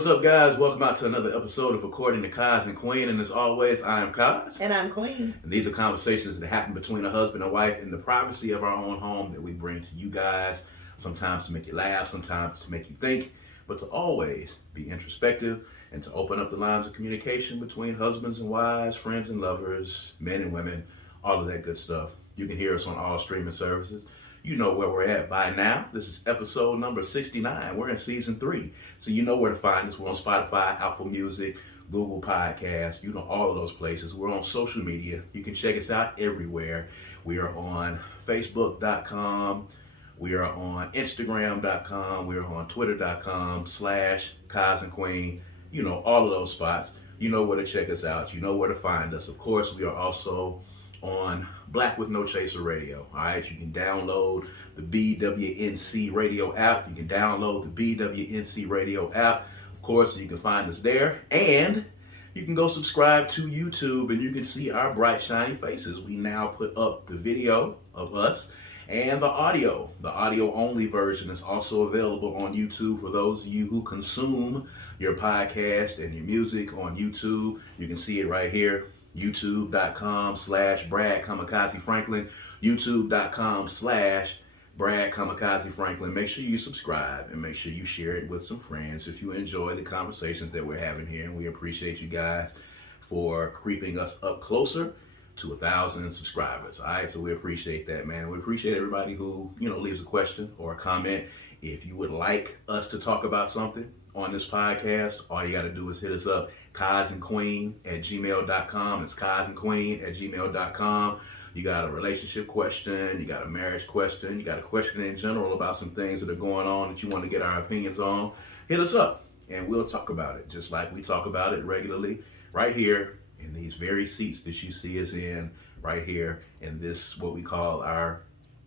what's up, guys? Welcome out to another episode of According to Kaz Queen. And as always, I am Kaz. And I'm Queen. And these are conversations that happen between a husband and wife in the privacy of our own home that we bring to you guys, sometimes to make you laugh, sometimes to make you think, but to always be introspective and to open up the lines of communication between husbands and wives, friends and lovers, men and women, all of that good stuff. You can hear us on all streaming services. You know where we're at by now. This is episode number 69. We're in season 3. So you know where to find us. We're on Spotify, Apple Music, Google Podcasts, you know, all of those places. We're on social media. You can check us out everywhere. We are on Facebook.com. We are on Instagram.com. We are on Twitter.com/Kaz and Queen. You know, all of those spots. You know where to check us out. You know where to find us. Of course, we are also on Black with No Chaser Radio. All right, you can download the BWNC Radio app. You can download the BWNC Radio app. Of course, you can find us there. And you can go subscribe to YouTube and you can see our bright, shiny faces. We now put up the video of us and the audio. The audio only version is also available on YouTube for those of you who consume your podcast and your music on YouTube. You can see it right here. YouTube.com/Brad Kamikaze Franklin, YouTube.com/Brad Kamikaze Franklin. Make sure you subscribe and make sure you share it with some friends if you enjoy the conversations that we're having here. And we appreciate you guys for creeping us up closer to 1,000 subscribers. All right, so we appreciate that, man. We appreciate everybody who, leaves a question or a comment. If you would like us to talk about something on this podcast, all you got to do is hit us up, kazandqueen@gmail.com. It's kazandqueen@gmail.com. You got a relationship question, you got a marriage question, you got a question in general about some things that are going on that you want to get our opinions on, hit us up and we'll talk about it just like we talk about it regularly right here in these very seats that you see us in right here in this, what we call our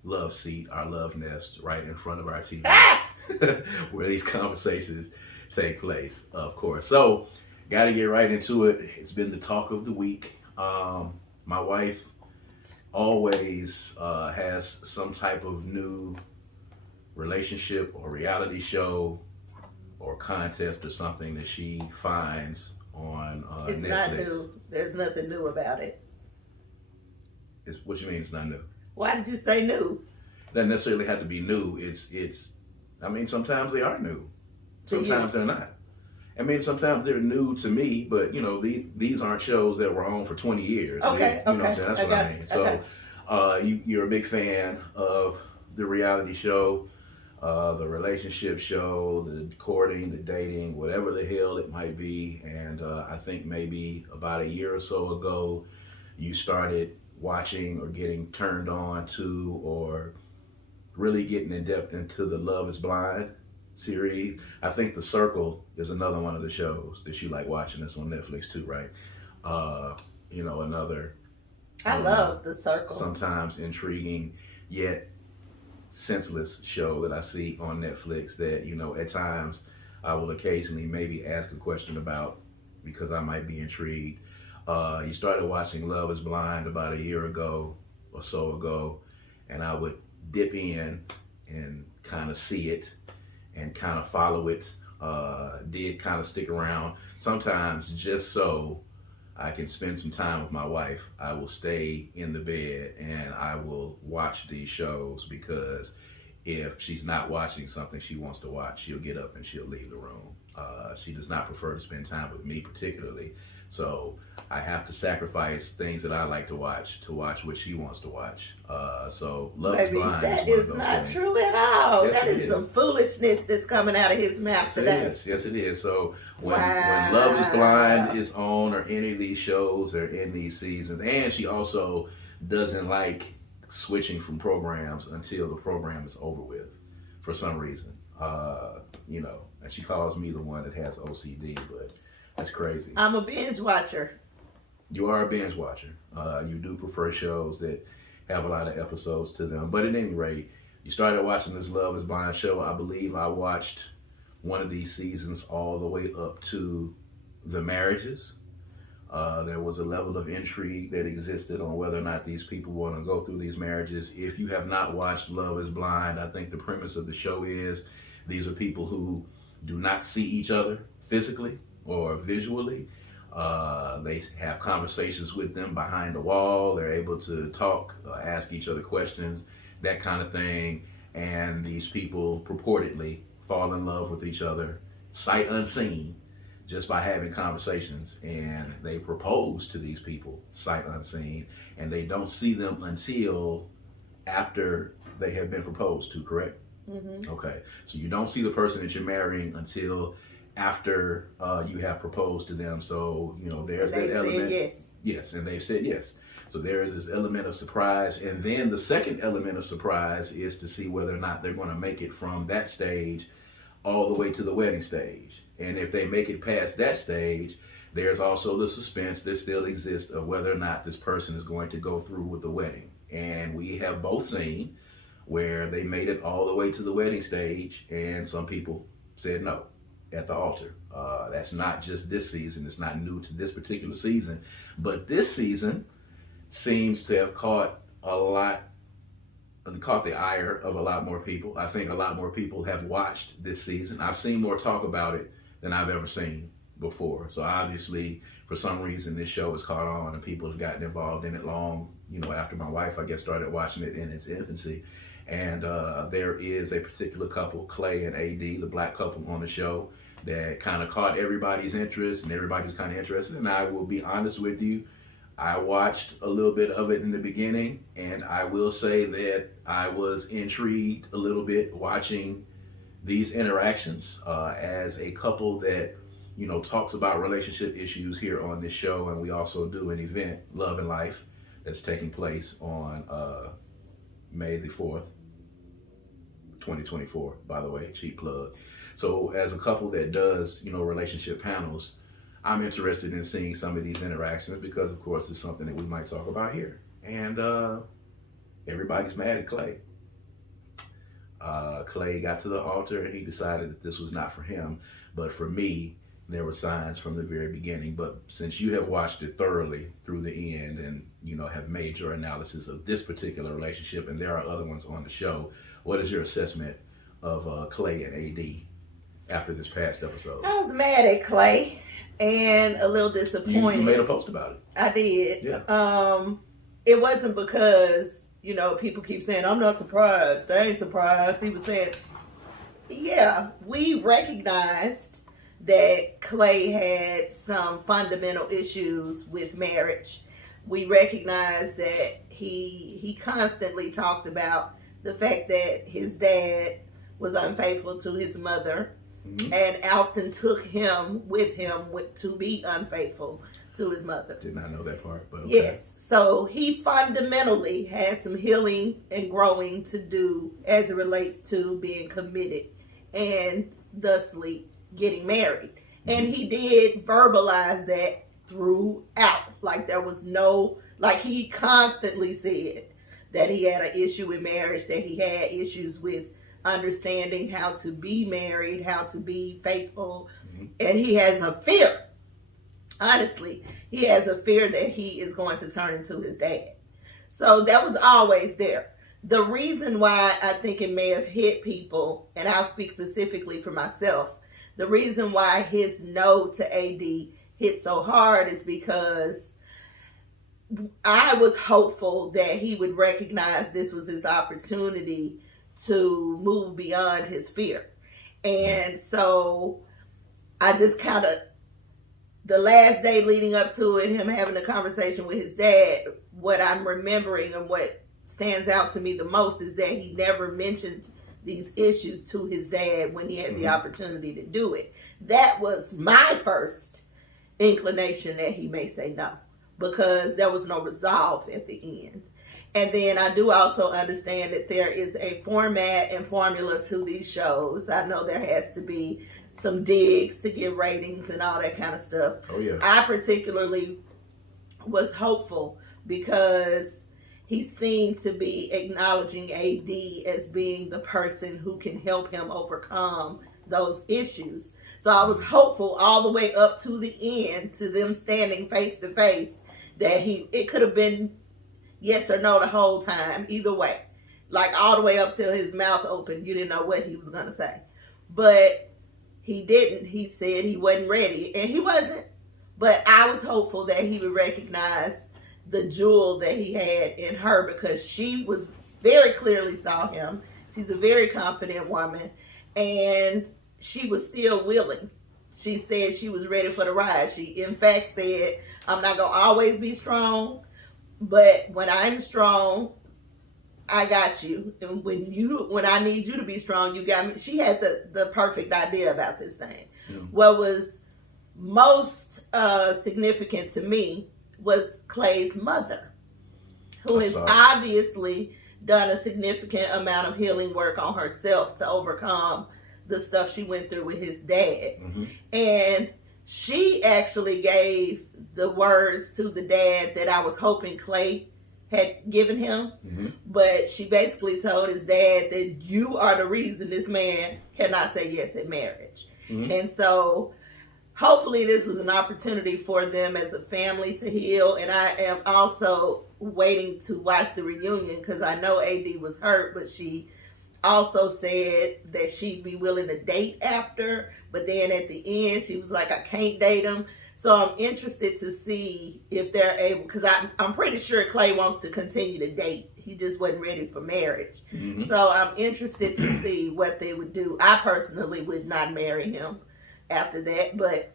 love seat, our love nest right in front of our TV where these conversations take place, of course. So, got to get right into it. It's been the talk of the week. My wife always has some type of new relationship or reality show or contest or something that she finds on it's Netflix. Not new. There's nothing new about it. What you mean it's not new? Why did you say new? It doesn't necessarily have to be new. I mean, sometimes they are new. Sometimes they're not. I mean, sometimes they're new to me, but these aren't shows that were on for 20 years. Okay, you know what I'm saying? That's what I mean. So, you're a big fan of the reality show, the relationship show, the courting, the dating, whatever the hell it might be. And I think maybe about a year or so ago, you started watching or getting turned on to or really getting in depth into the Love is Blind series. I think The Circle is another one of the shows that you like watching. That's on Netflix too, right? Another. I love The Circle. Sometimes intriguing yet senseless show that I see on Netflix that, at times I will occasionally maybe ask a question about because I might be intrigued. You started watching Love is Blind about a year ago or so ago, and I would dip in and kind of see it and kind of follow it, did kind of stick around. Sometimes just so I can spend some time with my wife, I will stay in the bed and I will watch these shows because if she's not watching something she wants to watch, she'll get up and she'll leave the room. She does not prefer to spend time with me particularly. So I have to sacrifice things that I like to watch what she wants to watch. So Love is Blind. That is not true at all. Yes, that is some foolishness that's coming out of his mouth today. Yes, it is. So when Love is Blind is on or any of these shows or in these seasons, and she also doesn't like switching from programs until the program is over with for some reason. And she calls me the one that has OCD, but that's crazy. I'm a binge watcher. You are a binge watcher. You do prefer shows that have a lot of episodes to them. But at any rate, you started watching this Love is Blind show. I believe I watched one of these seasons all the way up to the marriages. There was a level of intrigue that existed on whether or not these people want to go through these marriages. If you have not watched Love is Blind, I think the premise of the show is these are people who do not see each other physically or visually. They have conversations with them behind the wall. They're able to talk, ask each other questions, that kind of thing. And these people purportedly fall in love with each other, sight unseen, just by having conversations. And they propose to these people, sight unseen, and they don't see them until after they have been proposed to, correct? Mm-hmm. Okay. So you don't see the person that you're marrying until after you have proposed to them. So, there's that element. Yes. Yes, and they've said yes. So there is this element of surprise. And then the second element of surprise is to see whether or not they're going to make it from that stage all the way to the wedding stage. And if they make it past that stage, there's also the suspense that still exists of whether or not this person is going to go through with the wedding. And we have both seen where they made it all the way to the wedding stage, and some people said no at the altar. That's not just this season. It's not new to this particular season. But this season seems to have caught the ire of a lot more people. I think a lot more people have watched this season. I've seen more talk about it than I've ever seen before. So obviously, for some reason, this show has caught on and people have gotten involved in it long, after my wife, I guess, started watching it in its infancy. And there is a particular couple, Clay and AD, the black couple on the show, that kind of caught everybody's interest, and everybody was kind of interested. And I will be honest with you, I watched a little bit of it in the beginning, and I will say that I was intrigued a little bit watching these interactions as a couple that, talks about relationship issues here on this show. And we also do an event, Love and Life, that's taking place on May the 4th, 2024, by the way, cheap plug. So as a couple that does, relationship panels, I'm interested in seeing some of these interactions because, of course, it's something that we might talk about here. And everybody's mad at Clay. Clay got to the altar and he decided that this was not for him. But for me, there were signs from the very beginning. But since you have watched it thoroughly through the end and, have made your analysis of this particular relationship, and there are other ones on the show, what is your assessment of Clay and AD after this past episode? I was mad at Clay and a little disappointed. You made a post about it. I did. Yeah. It wasn't because, people keep saying, I'm not surprised. They ain't surprised. He was saying, yeah, we recognized that Clay had some fundamental issues with marriage. We recognized that he constantly talked about the fact that his dad was unfaithful to his mother, mm-hmm. and often took him to be unfaithful to his mother. Did not know that part, but okay. Yes. So he fundamentally had some healing and growing to do as it relates to being committed and thusly getting married. And he did verbalize that throughout. He constantly said that he had an issue with marriage, that he had issues with understanding how to be married, how to be faithful. Mm-hmm. And he has a fear. Honestly, he has a fear that he is going to turn into his dad. So that was always there. The reason why I think it may have hit people, and I'll speak specifically for myself, the reason why his no to AD hit so hard is because I was hopeful that he would recognize this was his opportunity to move beyond his fear. And so I just kind of, the last day leading up to it, him having a conversation with his dad, what I'm remembering and what stands out to me the most is that he never mentioned these issues to his dad when he had the opportunity to do it. That was my first inclination that he may say no, because there was no resolve at the end. And then I do also understand that there is a format and formula to these shows. I know there has to be some digs to get ratings and all that kind of stuff. Oh, yeah. I particularly was hopeful because he seemed to be acknowledging AD as being the person who can help him overcome those issues. So I was hopeful all the way up to the end, to them standing face to face, that it could have been yes or no the whole time, either way. Like all the way up till his mouth opened, you didn't know what he was going to say. But he didn't. He said he wasn't ready, and he wasn't. But I was hopeful that he would recognize the jewel that he had in her, because she was very clearly saw him. She's a very confident woman, and she was still willing. She said she was ready for the ride. She, in fact, said, I'm not going to always be strong, but when I'm strong, I got you. And when I need you to be strong, you got me. She had the perfect idea about this thing. Mm. What was most significant to me was Clay's mother, who has obviously done a significant amount of healing work on herself to overcome the stuff she went through with his dad. Mm-hmm. And she actually gave the words to the dad that I was hoping Clay had given him. Mm-hmm. But she basically told his dad that you are the reason this man cannot say yes in marriage. Mm-hmm. And so hopefully this was an opportunity for them as a family to heal. And I am also waiting to watch the reunion, because I know AD was hurt, but she also said that she'd be willing to date after. But then at the end, she was like, I can't date him. So I'm interested to see if they're able, because I'm pretty sure Clay wants to continue to date. He just wasn't ready for marriage. Mm-hmm. So I'm interested to see what they would do. I personally would not marry him after that, but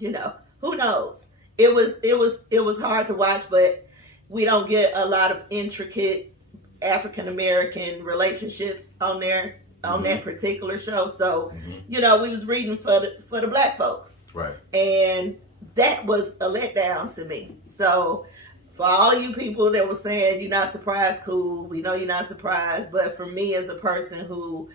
you know, who knows? It was hard to watch, but we don't get a lot of intricate African American relationships on there on that particular show. So you know, we was reading for the black folks, right? And that was a letdown to me. So for all of you people that were saying you're not surprised, cool, we know you're not surprised. But for me, as a person who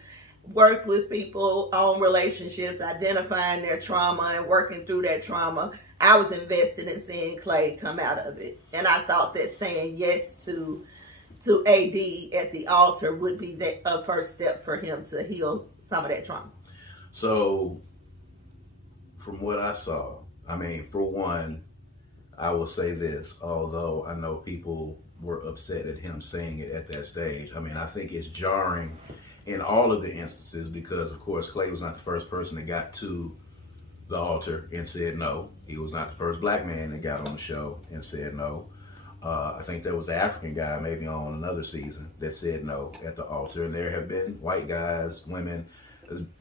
works with people on relationships, identifying their trauma and working through that trauma, I was invested in seeing Clay come out of it. And I thought that saying yes to AD at the altar would be a first step for him to heal some of that trauma. So from what I saw, I mean, for one, I will say this, although I know people were upset at him saying it at that stage. I mean, I think it's jarring in all of the instances, because of course Clay was not the first person that got to the altar and said no. He was not the first black man that got on the show and said no. I think there was an African guy maybe on another season that said no at the altar, and there have been white guys, women,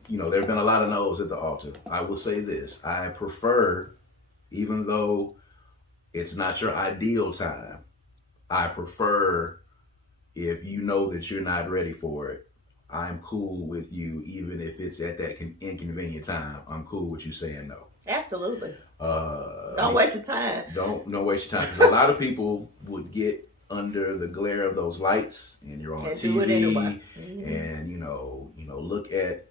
you know, there have been a lot of no's at the altar. I will say this, I prefer, even though it's not your ideal time, I prefer, if you know that you're not ready for it, I'm cool with you, even if it's at that inconvenient time. I'm cool with you saying no. Absolutely. Don't waste your time. Don't waste your time, because a lot of people would get under the glare of those lights, and you're on TV, and you know, look at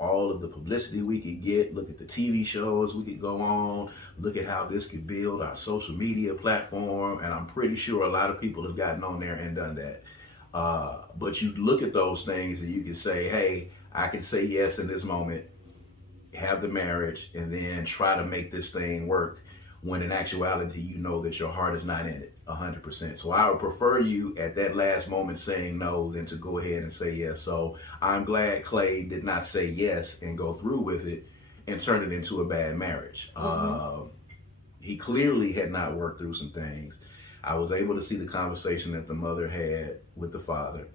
all of the publicity we could get. Look at the TV shows we could go on. Look at how this could build our social media platform, and I'm pretty sure a lot of people have gotten on there and done that. But you look at those things and you can say, hey, I can say yes in this moment, have the marriage, and then try to make this thing work, when in actuality, you know that your heart is not in it 100%. So I would prefer you at that last moment saying no than to go ahead and say yes. So I'm glad Clay did not say yes and go through with it and turn it into a bad marriage. He clearly had not worked through some things. I was able to see the conversation that the mother had with the father.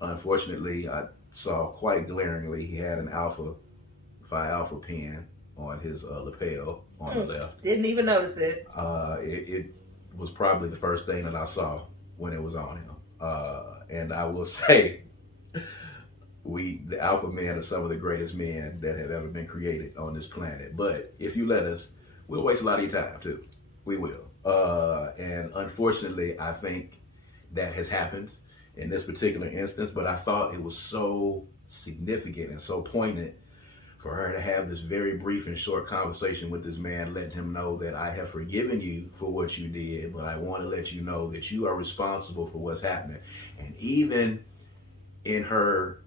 Unfortunately, I saw quite glaringly he had an Phi Alpha pen on his lapel on the left. Didn't even notice it. It was probably the first thing that I saw when it was on him. And I will say, the alpha men are some of the greatest men that have ever been created on this planet. But if you let us, we'll waste a lot of your time too. We will. And unfortunately, I think that has happened in this particular instance, but I thought it was so significant and so poignant for her to have this very brief and short conversation with this man, letting him know that I have forgiven you for what you did, but I want to let you know that you are responsible for what's happening. And even in her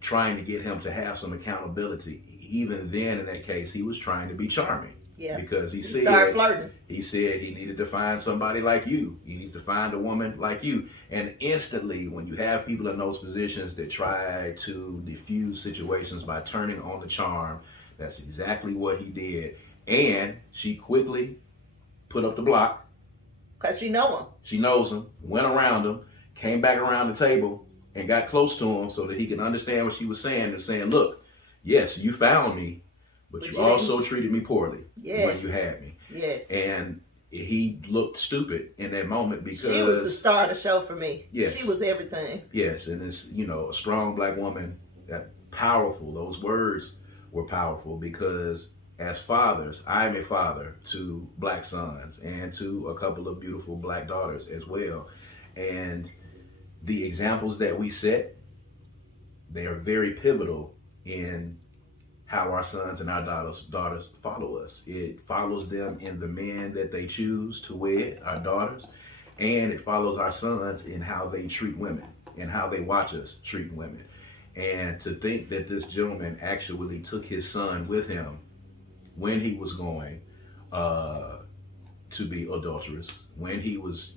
trying to get him to have some accountability, even then in that case, he was trying to be charming. Yeah. Because he started flirting. He said he needed to find somebody like you. He needs to find a woman like you. And instantly, when you have people in those positions that try to diffuse situations by turning on the charm, that's exactly what he did. And she quickly put up the block. Because she know him. She knows him, went around him, came back around the table, and got close to him so that he could understand what she was saying and saying, look, yes, you found me, but you also treated me poorly when you had me. Yes. And he looked stupid in that moment because she was the star of the show for me. Yes. She was everything. Yes, and it's, a strong black woman, that powerful. Those words were powerful because as fathers, I am a father to black sons and to a couple of beautiful black daughters as well. And the examples that we set, they are very pivotal in how our sons and our daughters follow us. It follows them in the men that they choose to wed, our daughters, and it follows our sons in how they treat women and how they watch us treat women. And to think that this gentleman actually took his son with him when he was going to be adulterous, when he was,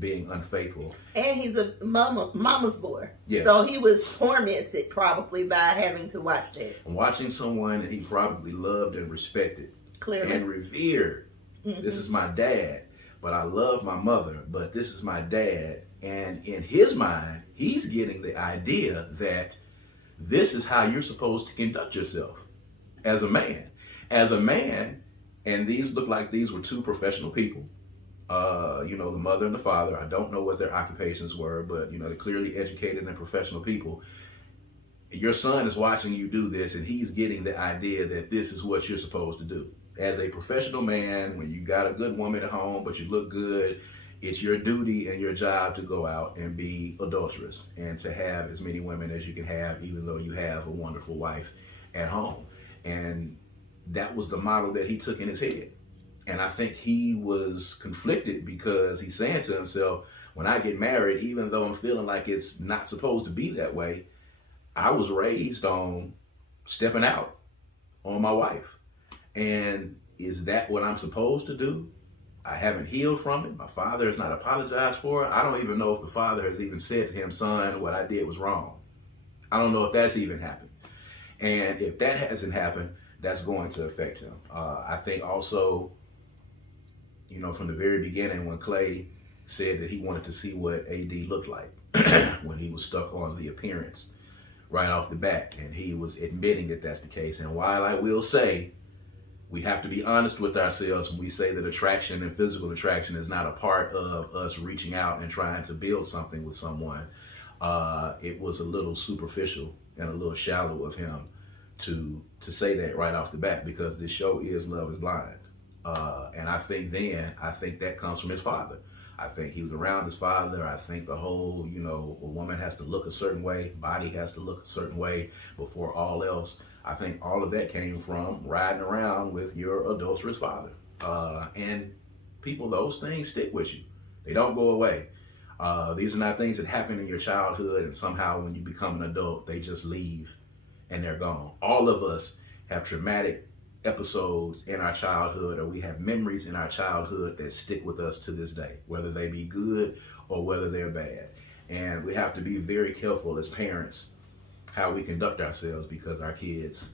being unfaithful. And he's a mama's boy. Yes. So he was tormented probably by having to watch that. Watching someone that he probably loved and respected. Clearly. And revered. Mm-hmm. This is my dad, but I love my mother, but this is my dad. And in his mind, he's getting the idea that this is how you're supposed to conduct yourself as a man. As a man, and these look like these were two professional people. The mother and the father. I don't know what their occupations were, but they're clearly educated and professional people. Your son is watching you do this, and he's getting the idea that this is what you're supposed to do. As a professional man, when you got a good woman at home, but you look good, it's your duty and your job to go out and be adulterous and to have as many women as you can have, even though you have a wonderful wife at home. And that was the model that he took in his head. And I think he was conflicted because he's saying to himself, when I get married, even though I'm feeling like it's not supposed to be that way, I was raised on stepping out on my wife. And is that what I'm supposed to do? I haven't healed from it. My father has not apologized for it. I don't even know if the father has even said to him, son, what I did was wrong. I don't know if that's even happened. And if that hasn't happened, that's going to affect him. I think also, from the very beginning when Clay said that he wanted to see what AD looked like when he was stuck on the appearance right off the bat, and he was admitting that that's the case. And while I will say we have to be honest with ourselves when we say that attraction and physical attraction is not a part of us reaching out and trying to build something with someone, it was a little superficial and a little shallow of him to say that right off the bat, because this show is Love is Blind. And I think that comes from his father. I think he was around his father. I think the whole, a woman has to look a certain way, body has to look a certain way before all else. I think all of that came from riding around with your adulterous father. And people, those things stick with you. They don't go away. These are not things that happen in your childhood and somehow when you become an adult, they just leave and they're gone. All of us have traumatic episodes in our childhood, or we have memories in our childhood that stick with us to this day, whether they be good or whether they're bad. And we have to be very careful as parents how we conduct ourselves, because our kids,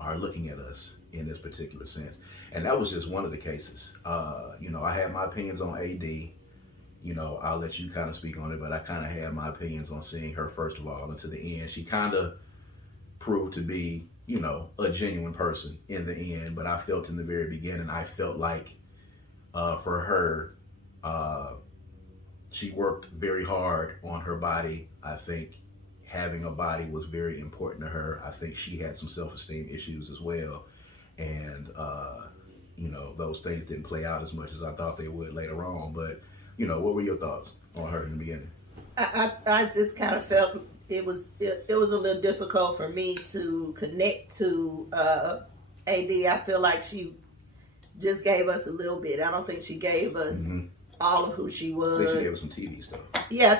are looking at us in this particular sense. And that was just one of the cases. I had my opinions on AD. I'll let you kind of speak on it, but I kind of had my opinions on seeing her, first of all, and to the end. She kind of proved to be, a genuine person in the end. But I felt in the very beginning, I felt like for her, she worked very hard on her body. I think having a body was very important to her. I think she had some self-esteem issues as well. And, those things didn't play out as much as I thought they would later on. But, what were your thoughts on her in the beginning? I just kind of felt it was a little difficult for me to connect to AD. I feel like she just gave us a little bit. I don't think she gave us all of who she was. I think she gave us some TV stuff. Yeah, I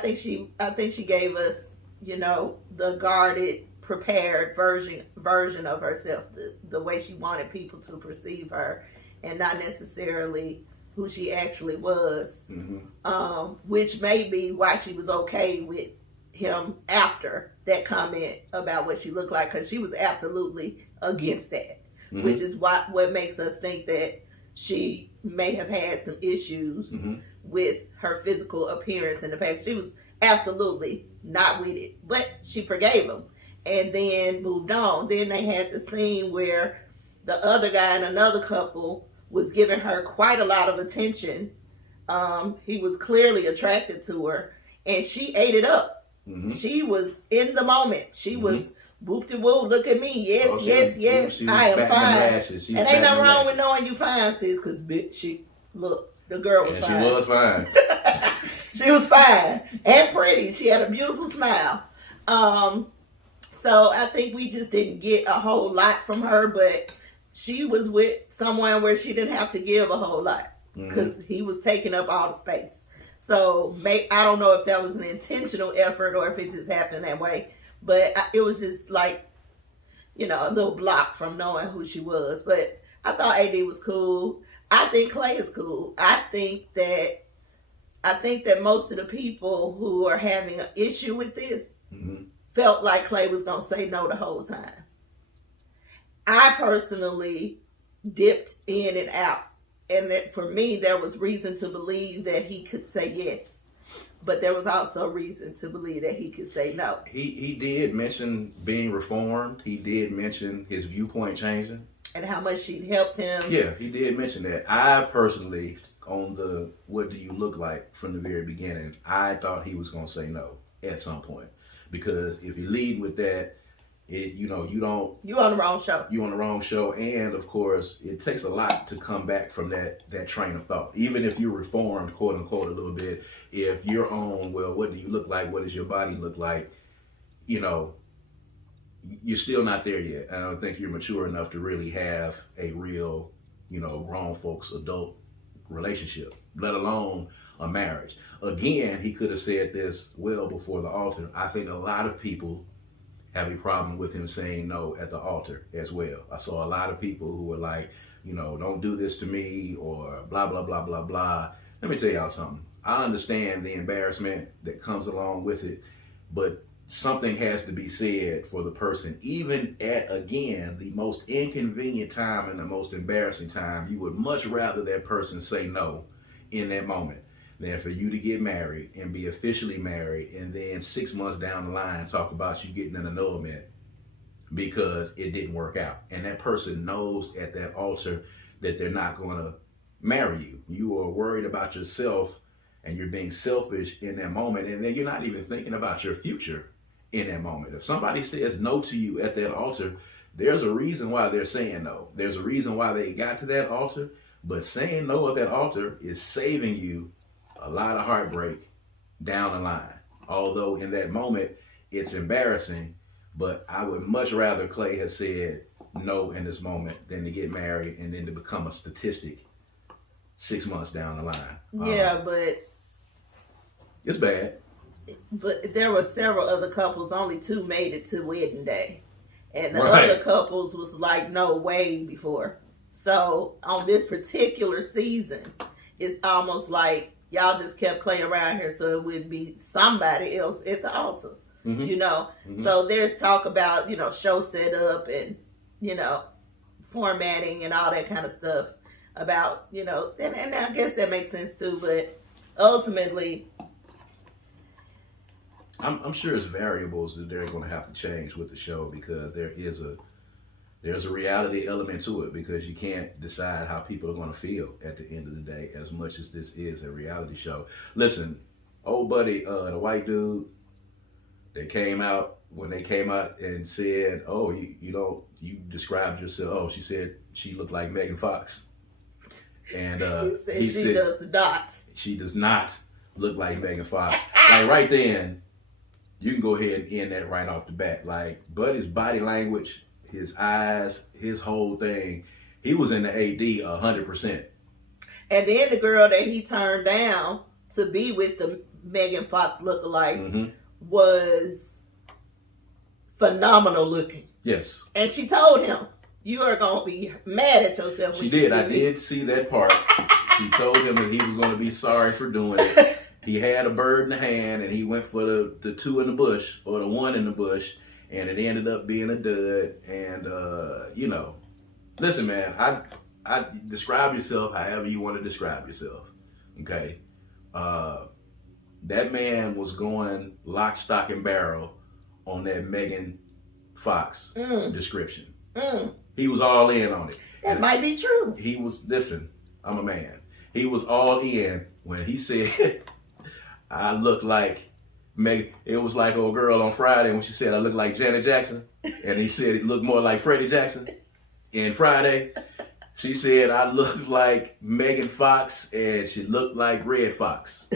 think she gave us, the guarded prepared version of herself, the way she wanted people to perceive her, and not necessarily who she actually was. Which may be why she was okay with him after that comment about what she looked like, because she was absolutely against that. Which is what makes us think that she may have had some issues with her physical appearance in the past. She was absolutely not with it, but she forgave him and then moved on. Then they had the scene where the other guy in another couple was giving her quite a lot of attention. He was clearly attracted to her, and she ate it up. She was in the moment. She was whoop-de-whoop, look at me. Yes, yes, I am fine. And ain't nothing wrong with knowing you fine, sis, because the girl was fine. She was fine. She was fine and pretty. She had a beautiful smile. So I think we just didn't get a whole lot from her, but she was with someone where she didn't have to give a whole lot because he was taking up all the space. So I don't know if that was an intentional effort or if it just happened that way, but it was just like, a little block from knowing who she was. But I thought AD was cool. I think Clay is cool. I think that most of the people who are having an issue with this felt like Clay was going to say no the whole time. I personally dipped in and out. And that for me, there was reason to believe that he could say yes. But there was also reason to believe that he could say no. He did mention being reformed. He did mention his viewpoint changing. And how much she helped him. Yeah, he did mention that. I personally, on the what do you look like from the very beginning, I thought he was going to say no at some point. Because if you lead with that, you on the wrong show. You on the wrong show, and of course, it takes a lot to come back from that train of thought. Even if you're reformed, quote unquote, a little bit, if you're on, well, what do you look like? What does your body look like? You're still not there yet. I don't think you're mature enough to really have a real, grown folks adult relationship, let alone a marriage. Again, he could have said this well before the altar. I think a lot of people have a problem with him saying no at the altar as well. I saw a lot of people who were like, don't do this to me, or blah, blah, blah, blah, blah. Let me tell y'all something. I understand the embarrassment that comes along with it, but something has to be said for the person. Even at, again, the most inconvenient time and the most embarrassing time, you would much rather that person say no in that moment than for you to get married and be officially married and then 6 months down the line talk about you getting an annulment because it didn't work out. And that person knows at that altar that they're not going to marry you. You are worried about yourself and you're being selfish in that moment, and then you're not even thinking about your future in that moment. If somebody says no to you at that altar, there's a reason why they're saying no. There's a reason why they got to that altar, but saying no at that altar is saving you a lot of heartbreak down the line. Although in that moment, it's embarrassing, but I would much rather Clay has said no in this moment than to get married and then to become a statistic 6 months down the line. Yeah, but it's bad. But there were several other couples. Only 2 made it to wedding day. And the Right. other couples was like, no, way before. So on this particular season, it's almost like y'all just kept Clay around here so it would be somebody else at the altar. So there's talk about, show setup and, formatting and all that kind of stuff about, and I guess that makes sense too, but ultimately, I'm sure it's variables that they're going to have to change with the show, because there's a reality element to it, because you can't decide how people are going to feel at the end of the day, as much as this is a reality show. Listen, old buddy, the white dude, when they came out and said, oh, you described yourself, oh, she said she looked like Megan Fox. And he said she does not. She does not look like Megan Fox. Like right then, you can go ahead and end that right off the bat. Like Buddy's body language, his eyes, his whole thing, he was in the AD 100%. And then the girl that he turned down to be with the Megan Fox lookalike was phenomenal looking. Yes. And she told him, you are going to be mad at yourself. She did. I did see that part. She told him that he was going to be sorry for doing it. He had a bird in the hand, and he went for the two in the bush, or the one in the bush, and it ended up being a dud. And, listen, man, I describe yourself however you want to describe yourself, okay? That man was going lock, stock, and barrel on that Megan Fox description. He was all in on it. That might be true. He was, listen, I'm a man. He was all in when he said, I look like Megan. It was like old girl on Friday when she said, I look like Janet Jackson. And he said it looked more like Freddie Jackson. And Friday, she said, I look like Megan Fox, and she looked like Red Fox.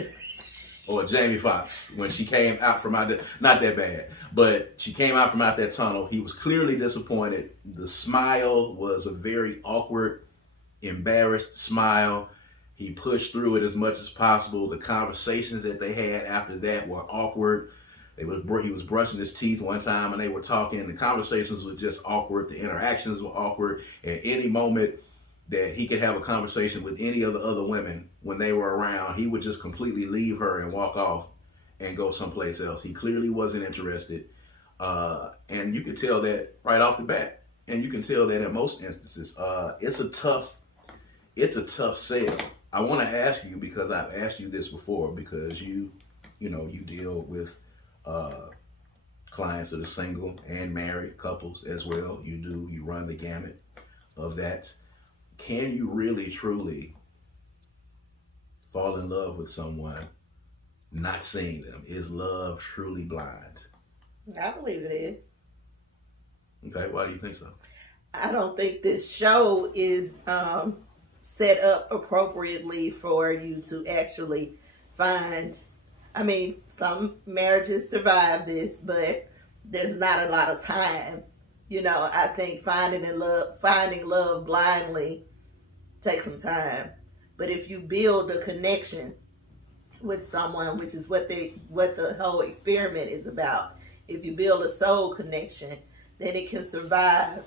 Or Jamie Foxx when she came out from out there. Not that bad, but she came out from out that tunnel. He was clearly disappointed. The smile was a very awkward, embarrassed smile. He pushed through it as much as possible. The conversations that they had after that were awkward. He was brushing his teeth one time and they were talking. The conversations were just awkward. The interactions were awkward. At any moment that he could have a conversation with any of the other women when they were around, he would just completely leave her and walk off and go someplace else. He clearly wasn't interested. And you could tell that right off the bat. And you can tell that in most instances. It's a tough sell. I want to ask you, because I've asked you this before, because you deal with clients that are single and married couples as well. You run the gamut of that. Can you really, truly fall in love with someone not seeing them? Is love truly blind? I believe it is. Okay, why do you think so? I don't think this show is set up appropriately for you to actually find. I mean, some marriages survive this, but there's not a lot of time. I think finding love blindly takes some time. But if you build a connection with someone, which is what the whole experiment is about, if you build a soul connection, then it can survive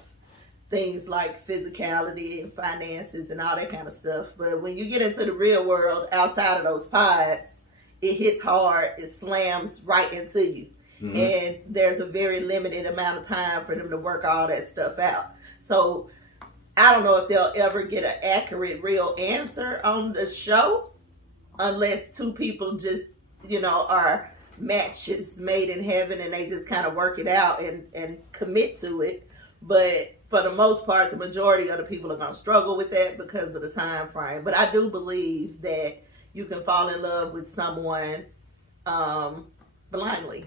things like physicality and finances and all that kind of stuff. But when you get into the real world outside of those pods, it hits hard, it slams right into you. Mm-hmm. And there's a very limited amount of time for them to work all that stuff out. So I don't know if they'll ever get an accurate, real answer on the show unless two people just, are matches made in heaven and they just kind of work it out and commit to it. But for the most part, the majority of the people are going to struggle with that because of the time frame. But I do believe that you can fall in love with someone blindly.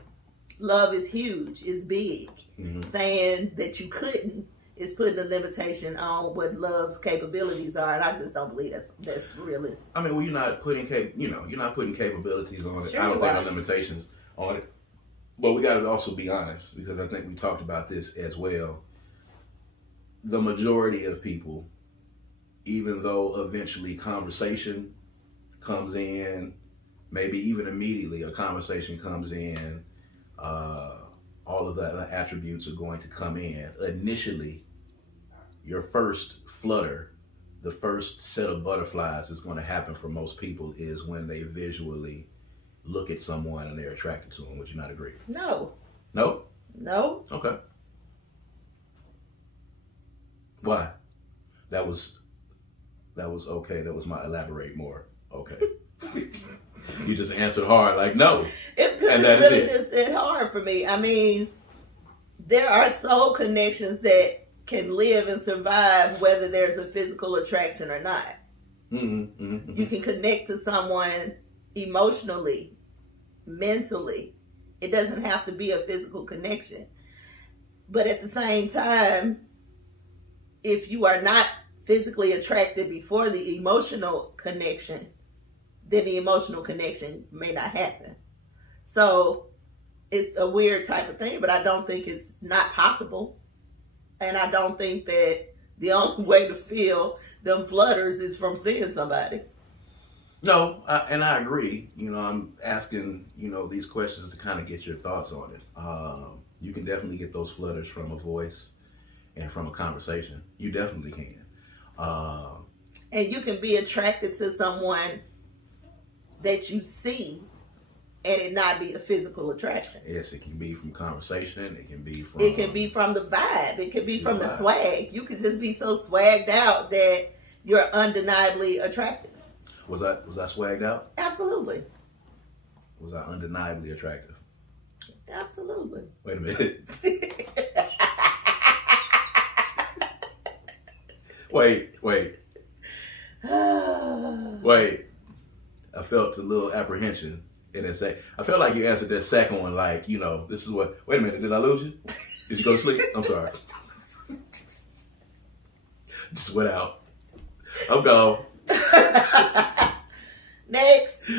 Love is huge, is big. Mm-hmm. Saying that you couldn't is putting a limitation on what love's capabilities are, and I just don't believe that's realistic. I mean, well, you're not putting capabilities on it. Sure, I don't think limitations on it. But we got to also be honest, because I think we talked about this as well. The majority of people, even though eventually conversation comes in, maybe even immediately a conversation comes in, all of the other attributes are going to come in. Initially, your first flutter, the first set of butterflies is going to happen for most people is when they visually look at someone and they're attracted to them. Would you not agree? No. No? No. Okay. Why? That was okay. That was my elaborate more. Okay. You just answered hard, like no. It's because it's really just hard for me. I mean, there are soul connections that can live and survive whether there's a physical attraction or not. Mm-hmm, mm-hmm. You can connect to someone emotionally, mentally. It doesn't have to be a physical connection. But at the same time, if you are not physically attracted before the emotional connection, then the emotional connection may not happen. So it's a weird type of thing, but I don't think it's not possible. And I don't think that the only way to feel them flutters is from seeing somebody. No, and I agree. I'm asking, these questions to kind of get your thoughts on it. You can definitely get those flutters from a voice and from a conversation. You definitely can. And you can be attracted to someone that you see and it not be a physical attraction. Yes, it can be from conversation. It can be from... It can be from the vibe. It can be from the vibe. swag. You could just be so swagged out that you're undeniably attractive. Was I swagged out? Absolutely. Was I undeniably attractive? Absolutely. Wait a minute. Wait. I felt a little apprehension in that second. I felt like you answered that second one like, this is what... Wait a minute, did I lose you? Did you go to sleep? I'm sorry. Just went out. I'm gone. Next.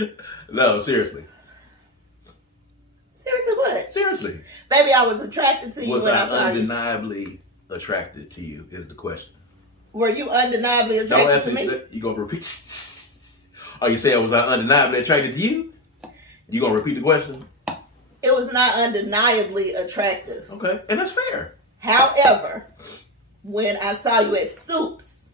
No, seriously. Seriously what? Seriously. Baby, I was attracted to you Was when I I saw you. undeniably attracted to you is the question. Were you undeniably Don't attracted answer to me? You gonna repeat? Oh, you saying was I undeniably attracted to you? You gonna repeat the question? It was not undeniably attractive. Okay, and that's fair. However, when I saw you at Soup's,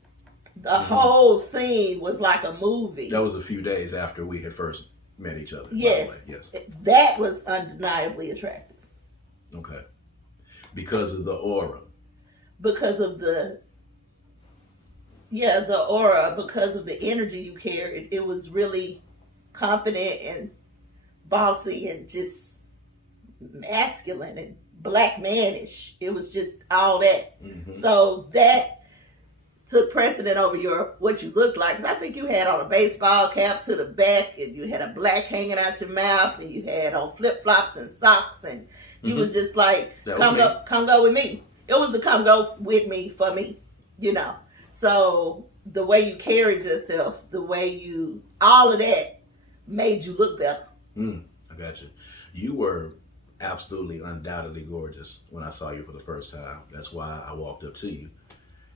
the whole scene was like a movie. That was a few days after we had first met each other. Yes. By the way. Yes. That was undeniably attractive. Okay. Because of the aura. Because of the aura, because of the energy you carried. It was really confident and bossy and just masculine and black mannish. It was just all that. Mm-hmm. So that took precedent over what you looked like. Because I think you had on a baseball cap to the back, and you had a black hanging out your mouth, and you had on flip-flops and socks, and you was just like, come go with me. It was a come go with me for me, So the way you carried yourself, the way all of that made you look better. I got you. You were absolutely, undoubtedly gorgeous when I saw you for the first time. That's why I walked up to you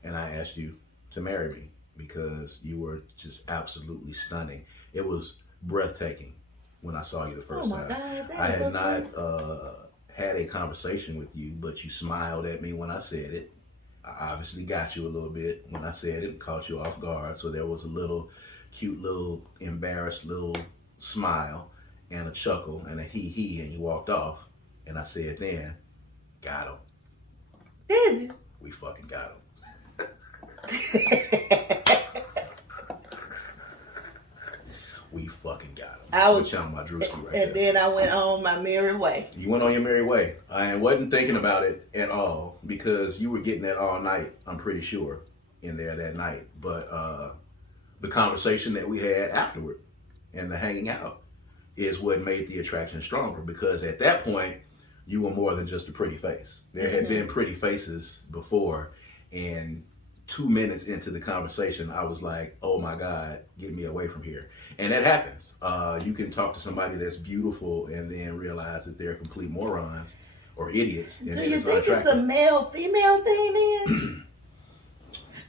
and I asked you to marry me, because you were just absolutely stunning. It was breathtaking when I saw you the first time. God, I had not had a conversation with you, but you smiled at me when I said it. I obviously got you a little bit when I said it and caught you off guard. So there was a little cute, little embarrassed little smile and a chuckle and a hee, and you walked off. And I said then, got him. Did you? We fucking got him. We fucking got him. I was my Drewski right and there. then I went on my merry way. You went on your merry way. I wasn't thinking about it at all, because you were getting that all night, I'm pretty sure, in there that night. But the conversation that we had afterward and the hanging out is what made the attraction stronger, because at that point, you were more than just a pretty face. There had been pretty faces before, and 2 minutes into the conversation, I was like, oh my God, get me away from here. And that happens. You can talk to somebody that's beautiful and then realize that they're complete morons or idiots. And Do you think it's a male-female thing then?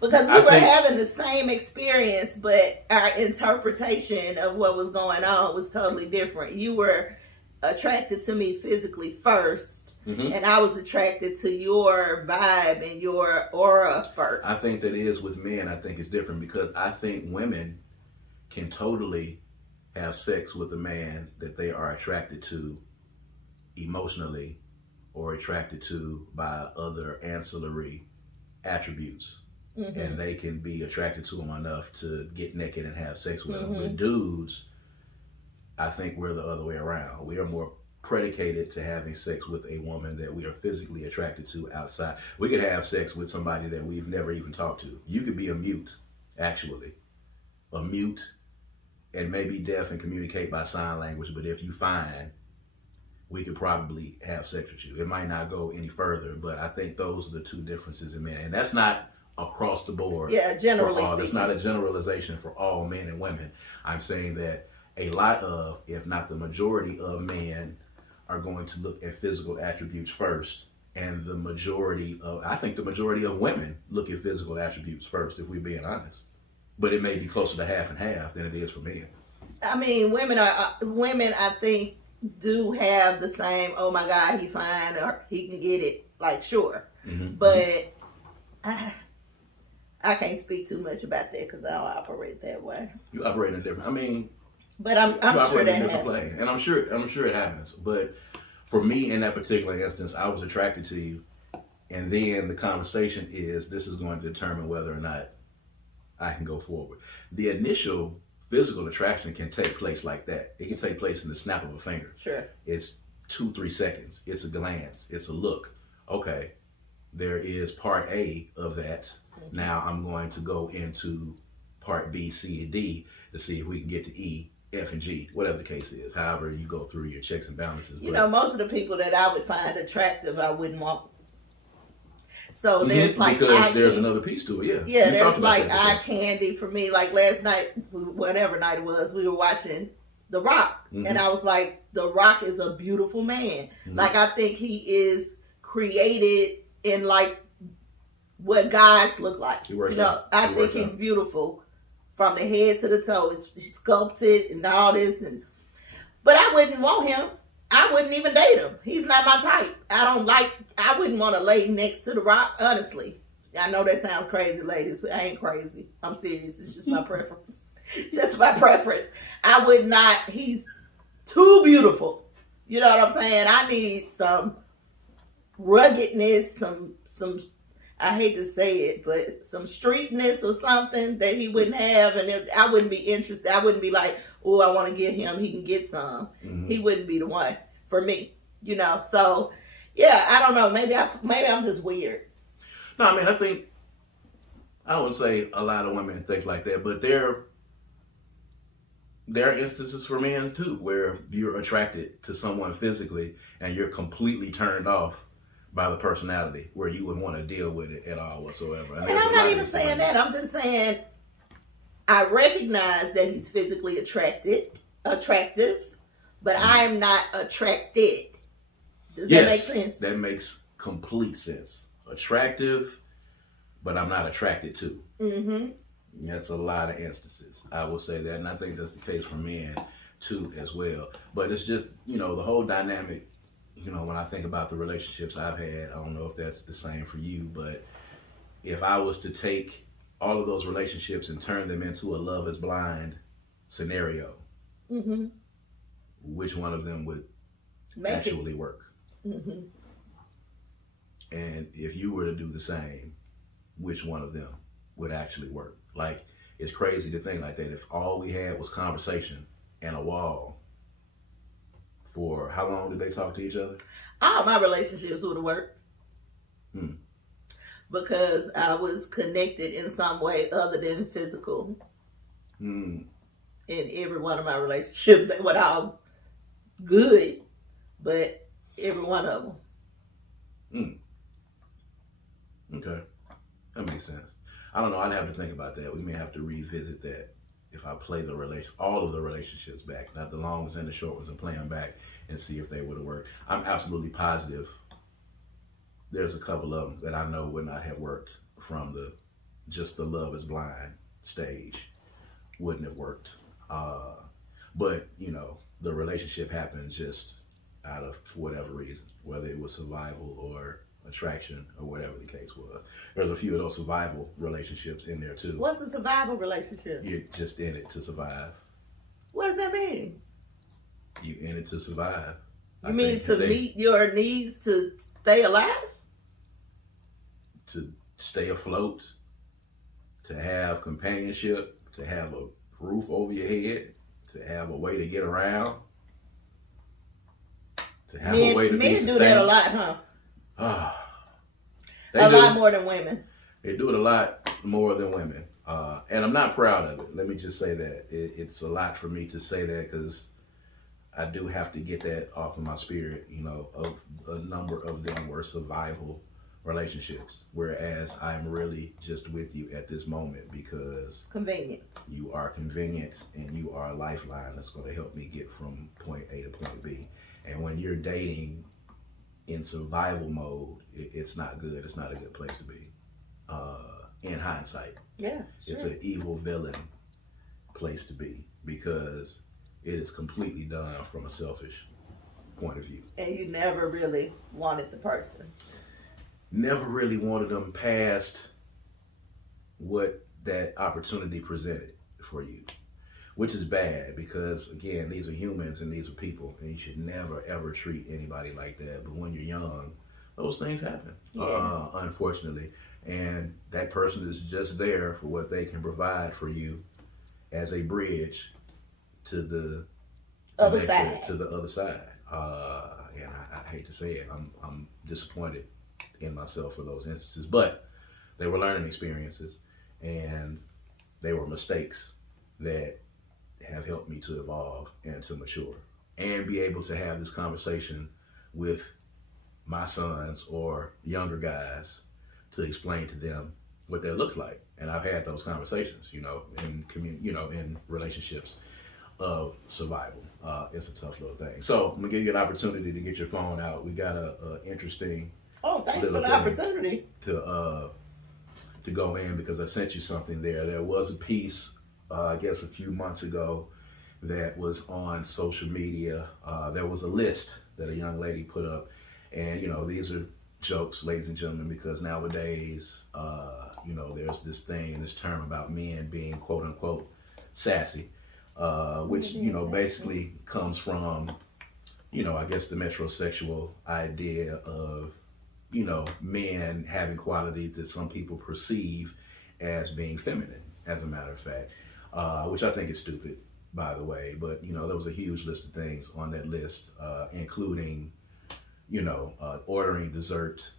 Because we I were think- having the same experience, but our interpretation of what was going on was totally different. You were attracted to me physically first, and I was attracted to your vibe and your aura first. I think that is with men. I think it's different, because I think women can totally have sex with a man that they are attracted to emotionally or attracted to by other ancillary attributes. And they can be attracted to him enough to get naked and have sex with him. But dudes, I think we're the other way around. We are more predicated to having sex with a woman that we are physically attracted to outside. We could have sex with somebody that we've never even talked to. You could be a mute, actually. A mute, and maybe deaf and communicate by sign language, but if you fine, we could probably have sex with you. It might not go any further, but I think those are the two differences in men. And that's not across the board. Yeah, generally speaking. It's not a generalization for all men and women. I'm saying that a lot of, if not the majority of men, are going to look at physical attributes first. And I think the majority of women look at physical attributes first, if we're being honest. But it may be closer to half and half than it is for men. I mean, women, I think, do have the same, oh my God, he fine, or he can get it, like, sure. Mm-hmm. But I can't speak too much about that because I don't operate that way. You operate in a different. I mean, but I'm sure operate that in a different happens. play, and I'm sure it happens. But for me, in that particular instance, I was attracted to you, and then the conversation is this is going to determine whether or not I can go forward. The initial physical attraction can take place like that. It can take place in the snap of a finger. Sure. It's 2-3 seconds. It's a glance. It's a look. Okay, there is part A of that. Mm-hmm. Now I'm going to go into part B, C, and D to see if we can get to E, F, and G, whatever the case is. However you go through your checks and balances. You know, most of the people that I would find attractive, I wouldn't want. So there's like because there's another piece to it, yeah. Yeah, there's like eye candy for me. Like last night, whatever night it was, we were watching The Rock, and I was like, The Rock is a beautiful man. Like I think he is created in like what guys look like. You know, I think he's beautiful from the head to the toe. He's sculpted and all this, but I wouldn't want him. I wouldn't even date him. He's not my type. I wouldn't want to lay next to The Rock, honestly. I know that sounds crazy, ladies, but I ain't crazy. I'm serious. It's just my preference. Just my preference. I would not. He's too beautiful. You know what I'm saying? I need some ruggedness, some I hate to say it, but some streetness or something that he wouldn't have, and I wouldn't be interested. I wouldn't be like, oh, I want to get him. He can get some. He wouldn't be the one for me, you know. So, yeah, I don't know. Maybe I'm just weird. No, I mean, I would say a lot of women think like that, but there are instances for men too where you're attracted to someone physically and you're completely turned off by the personality, where you wouldn't want to deal with it at all whatsoever. And I'm not even saying that. I'm just saying I recognize that he's physically attractive, but I'm not attracted. Does that make sense? That makes complete sense. Attractive, but I'm not attracted to. Mm-hmm. That's a lot of instances. I will say that, and I think that's the case for men too as well. But it's just, you know, the whole dynamic. You know, when I think about the relationships I've had, I don't know if that's the same for you, but if I was to take all of those relationships and turn them into a Love is Blind scenario, which one of them would actually work? And if you were to do the same, which one of them would actually work? Like, it's crazy to think like that. If all we had was conversation and a wall, for how long did they talk to each other? All my relationships would have worked. Because I was connected in some way other than physical. In every one of my relationships, they were all good, but every one of them. Okay, that makes sense. I don't know. I'd have to think about that. We may have to revisit that if I play all of the relationships back, not the long ones and the short ones, and play them back and see if they would have worked. I'm absolutely positive there's a couple of them that I know would not have worked from the Love is Blind stage. Wouldn't have worked. But, you know, the relationship happened just out of whatever reason, whether it was survival or attraction or whatever the case was. There's a few of those survival relationships in there too. What's a survival relationship? You're just in it to survive. What does that mean? You in it to survive. You mean to meet your needs to stay alive? To stay afloat, to have companionship, to have a roof over your head, to have a way to get around, to have a way to be sustained. Men do that a lot, huh? A lot more than women. They do it a lot more than women. And I'm not proud of it. Let me just say that. It's a lot for me to say that because I do have to get that off of my spirit, you know, of a number of them were survival relationships, whereas I'm really just with you at this moment because convenience. You are convenient and you are a lifeline that's going to help me get from point A to point B. And when you're dating in survival mode, it's not good. It's not a good place to be. In hindsight, yeah, sure. It's an evil villain place to be because it is completely done from a selfish point of view. And you never really wanted the person. Never really wanted them past what that opportunity presented for you, which is bad because, again, these are humans and these are people, and you should never, ever treat anybody like that. But when you're young, those things happen, unfortunately. And that person is just there for what they can provide for you as a bridge to the other side. And I hate to say it, I'm disappointed in myself for those instances, but they were learning experiences and they were mistakes that have helped me to evolve and to mature and be able to have this conversation with my sons or younger guys to explain to them what that looks like. And I've had those conversations, in relationships of survival. It's a tough little thing. So I'm gonna give you an opportunity to get your phone out. We got a interesting. Oh, thanks for the opportunity to go in because I sent you something there. There was a piece, I guess a few months ago, that was on social media. There was a list that a young lady put up, and these are jokes, ladies and gentlemen, because nowadays, there's this term about men being quote unquote sassy, which basically comes from, I guess the metrosexual idea of men having qualities that some people perceive as being feminine, as a matter of fact, which I think is stupid, by the way. But, there was a huge list of things on that list, including, ordering dessert,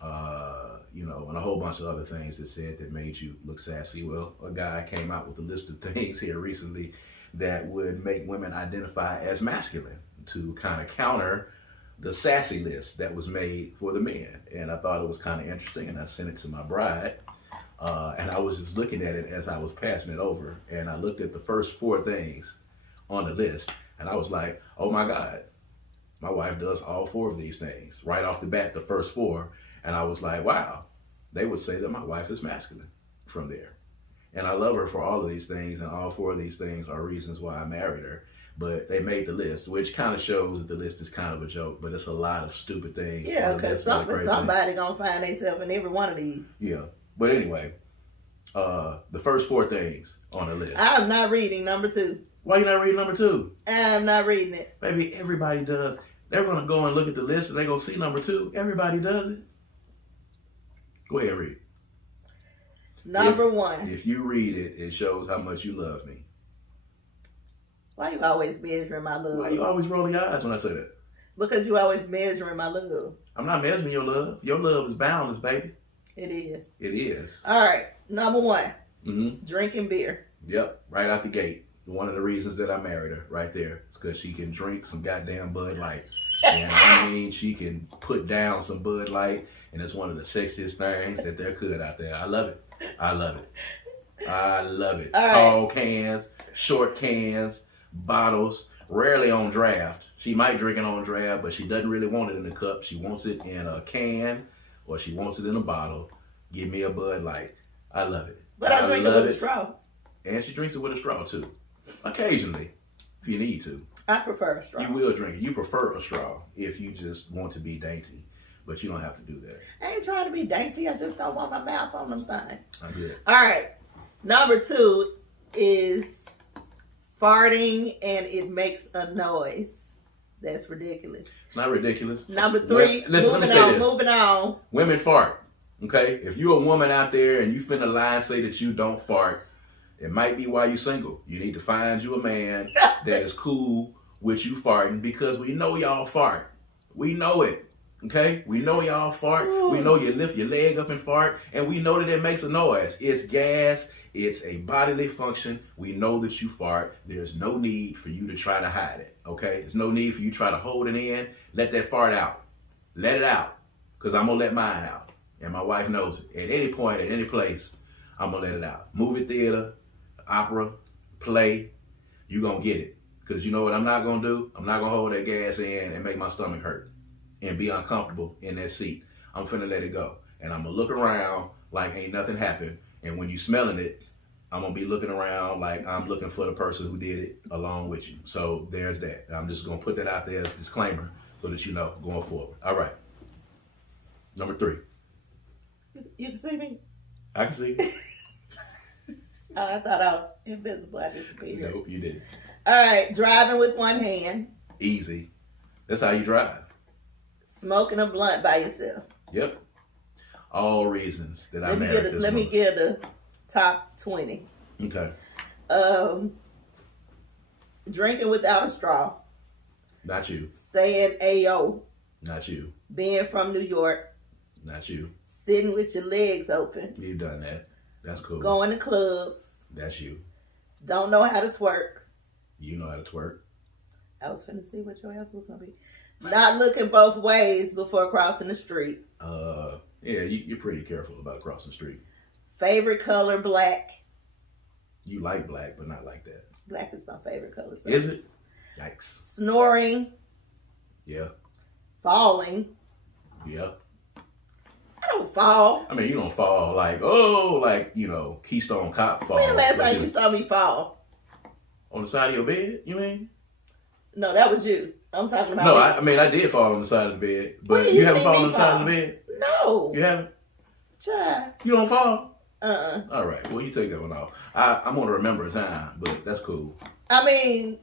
and a whole bunch of other things that said that made you look sassy. Well, a guy came out with a list of things here recently that would make women identify as masculine to kind of counter the sassy list that was made for the men. And I thought it was kind of interesting, and I sent it to my bride. And I was just looking at it as I was passing it over, and I looked at the first 4 things on the list, and I was like, oh my God, my wife does all 4 of these things. Right off the bat, the first 4, and I was like, wow, they would say that my wife is masculine from there. And I love her for all of these things, and all 4 of these things are reasons why I married her. But they made the list, which kind of shows that the list is kind of a joke, but it's a lot of stupid things. Yeah, because somebody gonna find themselves in every one of these. Yeah, but anyway, the first 4 things on the list. I'm not reading number 2. Why you not reading number 2? I'm not reading it. Baby, everybody does. They're gonna go and look at the list and they're gonna see number 2. Everybody does it. Go ahead, read. Number 1. If you read it, it shows how much you love me. Why you always measuring my love? Why you always rolling your eyes when I say that? Because you always measuring my love. I'm not measuring your love. Your love is boundless, baby. It is. It is. All right. Number 1. Mm-hmm. Drinking beer. Yep. Right out the gate. One of the reasons that I married her right there is because she can drink some goddamn Bud Light. And I mean, she can put down some Bud Light, and it's one of the sexiest things that there could out there. I love it. I love it. I love it. All Tall right. cans, short cans, bottles, rarely on draft. She might drink it on draft, but she doesn't really want it in a cup. She wants it in a can, or she wants it in a bottle. Give me a Bud Light. I love it. But I drink it with a straw. And she drinks it with a straw, too. Occasionally, if you need to. I prefer a straw. You will drink it. You prefer a straw if you just want to be dainty. But you don't have to do that. I ain't trying to be dainty. I just don't want my mouth on them things. I get All right. Number 2 is farting and it makes a noise. That's ridiculous. It's not ridiculous. Number 3, moving on. Women fart. Okay? If you're a woman out there and you finna lie and say that you don't fart, it might be why you're single. You need to find you a man that is cool with you farting, because we know y'all fart. We know it. Okay? We know y'all fart. Ooh. We know you lift your leg up and fart, and we know that it makes a noise. It's gas. It's a bodily function. We know that you fart. There's no need for you to try to hide it. Okay? There's no need for you to try to hold it in. Let that fart out. Let it out. Because I'm going to let mine out. And my wife knows it. At any point, at any place, I'm going to let it out. Movie theater, opera, play, you going to get it. Because you know what I'm not going to do? I'm not going to hold that gas in and make my stomach hurt and be uncomfortable in that seat. I'm finna let it go. And I'm going to look around like ain't nothing happened. And when you smelling it, I'm gonna be looking around like I'm looking for the person who did it along with you. So there's that. I'm just gonna put that out there as a disclaimer so that you know going forward. All right. Number 3. You can see me? I can see you. Oh, I thought I was invisible. I disappeared. Nope, you didn't. All right, driving with one hand. Easy. That's how you drive. Smoking a blunt by yourself. Yep. All reasons that I married this Let me woman. get a top 20. Okay. Drinking without a straw. Not you. Saying Ayo. Not you. Being from New York. Not you. Sitting with your legs open. You've done that. That's cool. Going to clubs. That's you. Don't know how to twerk. You know how to twerk. I was finna see what your answer was gonna be. Not looking both ways before crossing the street. Yeah, you're pretty careful about crossing the street. Favorite color, black. You like black, but not like that. Black is my favorite color. So. Is it? Yikes. Snoring. Yeah. Falling. Yeah. I don't fall. I mean, you don't fall like, oh, like, you know, Keystone Cop fall. When the last like time you saw me fall? on the side of your bed, you mean? No, that was you. I'm talking about. No, I mean, I did fall on the side of the bed, but When you you haven't seen fallen me on the side of fall? the bed? No. You haven't? Child. You don't fall? Uh-uh. All right. Well, you take that one off. I'm going to remember a time, but that's cool. I mean,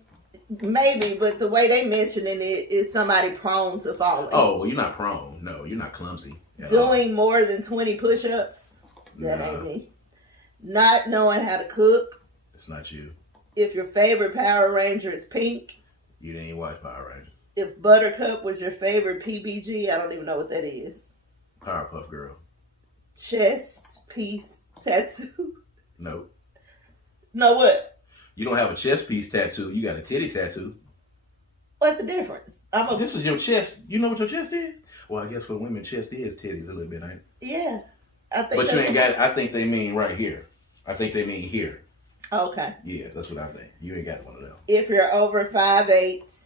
maybe, but the way they mentioning it is somebody prone to falling. Oh, well, you're not prone. No, you're not clumsy. at all. Doing more than 20 push-ups. That Nah. ain't me. Not knowing how to cook. It's not you. If your favorite Power Ranger is pink. You didn't even watch Power Rangers. If Buttercup was your favorite PBG, I don't even know what that is. Powerpuff Girl. Chest piece tattoo. No. No, what? You don't have a chest piece tattoo. You got a titty tattoo. What's the difference? This is your chest. You know what your chest is? Well, I guess for women, chest is titties a little bit, ain't it? Yeah. I think But you ain't got it. I think they mean right here. I think they mean here. Okay. Yeah, that's what I think. You ain't got one of them. If you're over 5'8".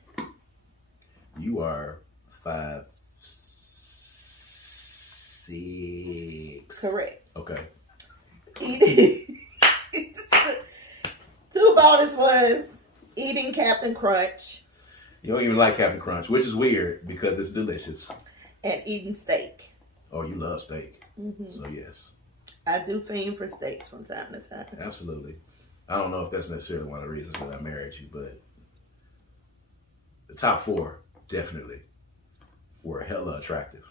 You are 5'6". Correct. Okay. Eating. 2 bonus ones. Eating Captain Crunch You don't even like Captain Crunch, which is weird because it's delicious. and eating steak. Oh, you love steak. Mm-hmm. So, yes. I do fiend for steaks from time to time. Absolutely. I don't know if that's necessarily one of the reasons that I married you, but the top 4 definitely were hella attractive.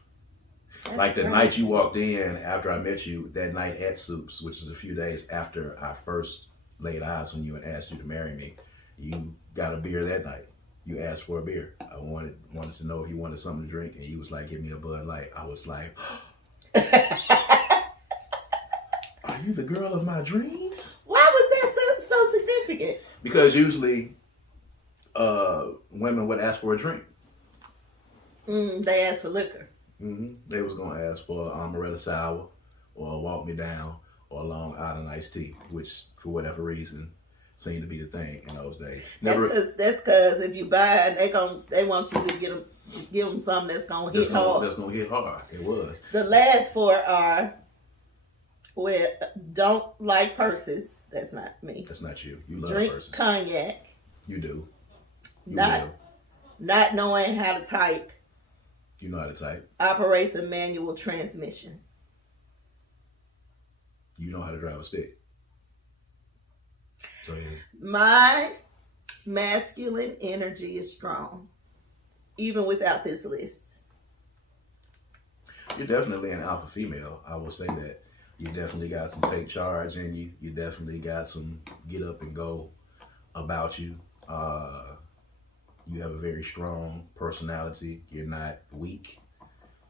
That's like the great. night you walked in after I met you, that night at Soups, which is a few days after I first laid eyes on you and asked you to marry me, you got a beer that night. You asked for a beer. I wanted to know if you wanted something to drink, and you was like, give me a Bud Light. I was like, are you the girl of my dreams? Why was that so significant? Because usually women would ask for a drink. They asked for liquor. They was going to ask for an Amaretta Sour or a Walk Me Down or a Long Island Iced Tea, which for whatever reason seemed to be the thing in those days. That's because if you buy it, they want you to give them something that's gonna hit hard. That's going to hit hard. It was. The last 4 are don't like purses. That's not me. That's not you. You love Drink purses. cognac. You do. You Not will. not knowing how to type. You know how to type. Operates a manual transmission. You know how to drive a stick. So, yeah. My masculine energy is strong, even without this list. You're definitely an alpha female. I will say that. You definitely got some take charge in you. You definitely got some get up and go about you. You have a very strong personality. You're not weak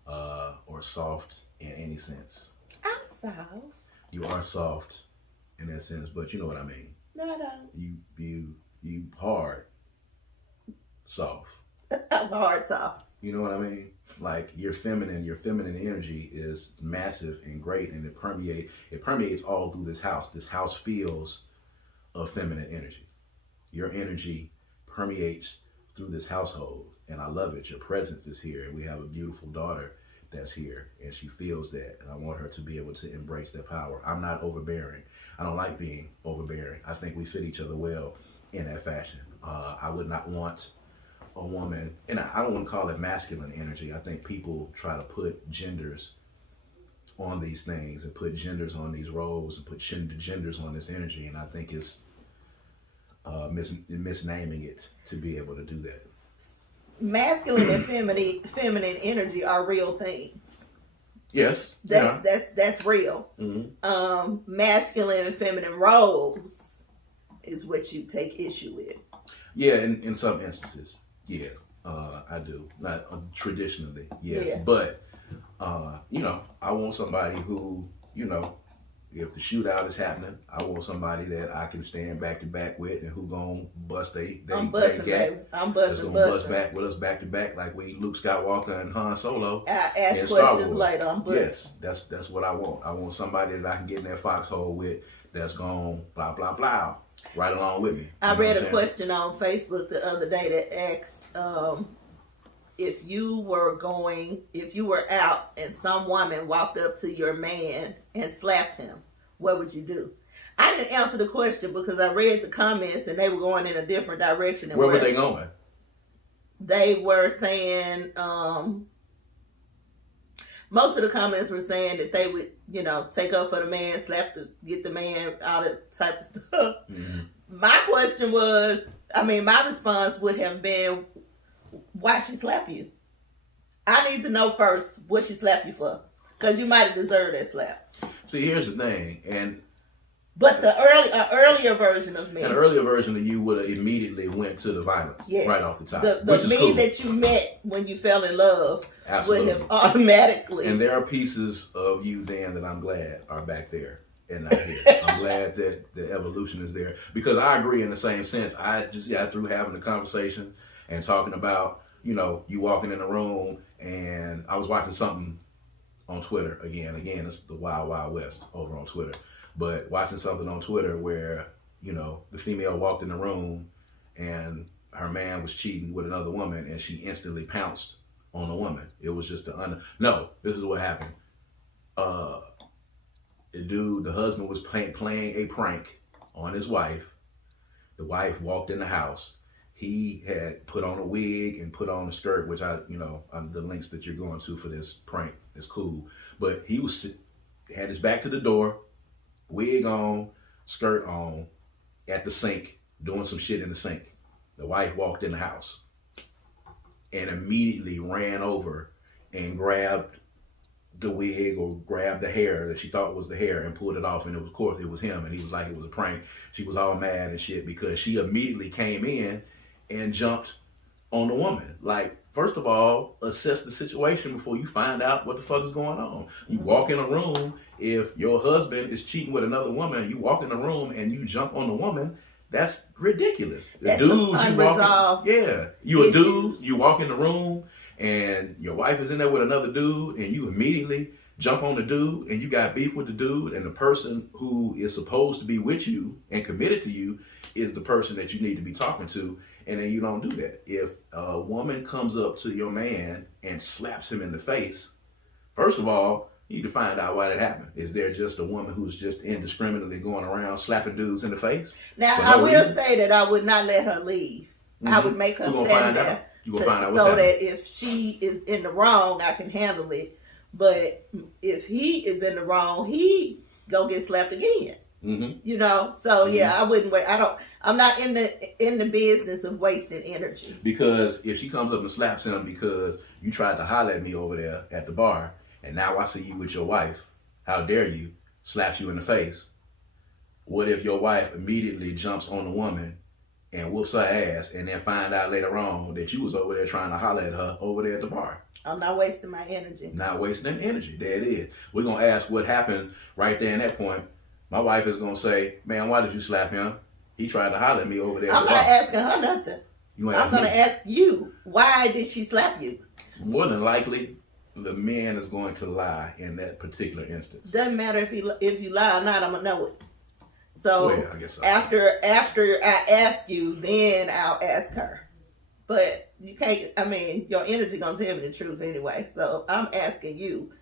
or soft in any sense. I'm soft. You are soft in that sense, but you know what I mean. No. You hard, soft. I'm hard soft. You know what I mean? Like your feminine energy is massive and great, and it permeates all through this house. This house feels of feminine energy. Your energy permeates through this household, and I love it. Your presence is here, and we have a beautiful daughter that's here, and she feels that, and I want her to be able to embrace that power. I'm not overbearing. I don't like being overbearing. I think we fit each other well in that fashion. I would not want a woman, and I don't want to call it masculine energy. I think people try to put genders on these things and put genders on these roles and put genders on this energy, and I think it's misnaming it to be able to do that. Masculine and feminine energy are real things. Yes, that's real. Mm-hmm. Masculine and feminine roles is what you take issue with. Yeah, in some instances, yeah, I do. Not traditionally, yes, Yeah. but I want somebody who, if the shootout is happening, I want somebody that I can stand back to back with and who gon' bust I'm busting, baby. I'm busting. Bust back with us back to back like we Luke Skywalker and Han Solo. I ask questions later. I'm busting. Yes, that's what I want. I want somebody that I can get in that foxhole with that's gon' blah blah blah right along with me. I read a question on Facebook the other day that asked, if you were out and some woman walked up to your man and slapped him, what would you do? I didn't answer the question because I read the comments and they were going in a different direction. Where were they going? They were saying, most of the comments were saying that they would, take up for the man, get the man, all that type of stuff. Mm-hmm. My question was, my response would have been, why she slap you? I need to know first what she slapped you for, because you might have deserved that slap. See, here's the thing, but an earlier version of me, an earlier version of you would have immediately went to the violence right off the top. The me cool. That you met when you fell in love Absolutely. Would have automatically. And there are pieces of you then that I'm glad are back there and not here. I'm glad that the evolution is there, because I agree in the same sense. I just got through having a conversation and talking about, you walking in a room, and I was watching something on Twitter again, it's the Wild Wild West over on Twitter, but watching something on Twitter where, the female walked in the room and her man was cheating with another woman and she instantly pounced on the woman. It was just no, this is what happened. The husband was playing a prank on his wife. The wife walked in the house. He had put on a wig and put on a skirt, which the links that you're going to for this prank is cool. But he had his back to the door, wig on, skirt on, at the sink, doing some shit in the sink. The wife walked in the house and immediately ran over and grabbed the wig or grabbed the hair that she thought was the hair and pulled it off. And of course it was him. And he was like, it was a prank. She was all mad and shit because she immediately came in and jumped on the woman. Like, first of all, assess the situation before you find out what the fuck is going on. You walk in a room, if your husband is cheating with another woman, you walk in the room and you jump on the woman, that's ridiculous. That's unresolved you a dude, you walk in the room and your wife is in there with another dude and you immediately jump on the dude and you got beef with the dude, and the person who is supposed to be with you and committed to you is the person that you need to be talking to. And then you don't do that. If a woman comes up to your man and slaps him in the face, first of all, you need to find out why that happened. Is there just a woman who's just indiscriminately going around slapping dudes in the face? Now, I will say that I would not let her leave. Mm-hmm. I would make her stand there so that if she is in the wrong, I can handle it. But if he is in the wrong, he go get slapped again. Mm-hmm. So I wouldn't wait. I'm not in the business of wasting energy. Because if she comes up and slaps him because you tried to holler at me over there at the bar, and now I see you with your wife, how dare you, slaps you in the face. What if your wife immediately jumps on the woman and whoops her ass, and then find out later on that you was over there trying to holler at her over there at the bar? I'm not wasting my energy. Not wasting any energy. There it is. We're going to ask what happened right there in that point. My wife is going to say, man, why did you slap him? He tried to holler at me over there. I'm not asking her nothing. I'm going to ask you, why did she slap you? More than likely, the man is going to lie in that particular instance. Doesn't matter if you lie or not, I'm going to know it. So, I guess so. After I ask you, then I'll ask her. But you can't, I mean, your energy gonna tell me the truth anyway. So I'm asking you.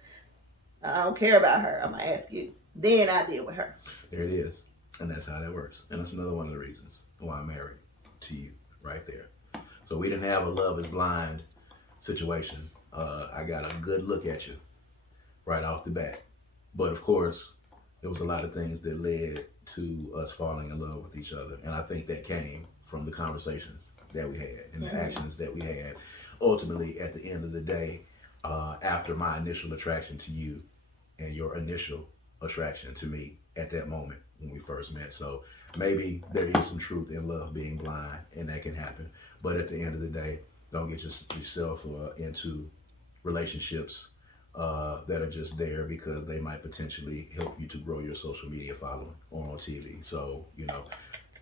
I don't care about her. I'm gonna ask you. Then I deal with her. There it is. And that's how that works. And that's another one of the reasons why I'm married to you right there. So we didn't have a love is blind situation. I got a good look at you right off the bat. But of course, there was a lot of things that led to us falling in love with each other. And I think that came from the conversations that we had and the actions that we had. Ultimately, at the end of the day, after my initial attraction to you and your initial attraction to me at that moment when we first met. So maybe there is some truth in love being blind, and that can happen. But at the end of the day, don't get yourself into relationships that are just there because they might potentially help you to grow your social media following or on TV. So,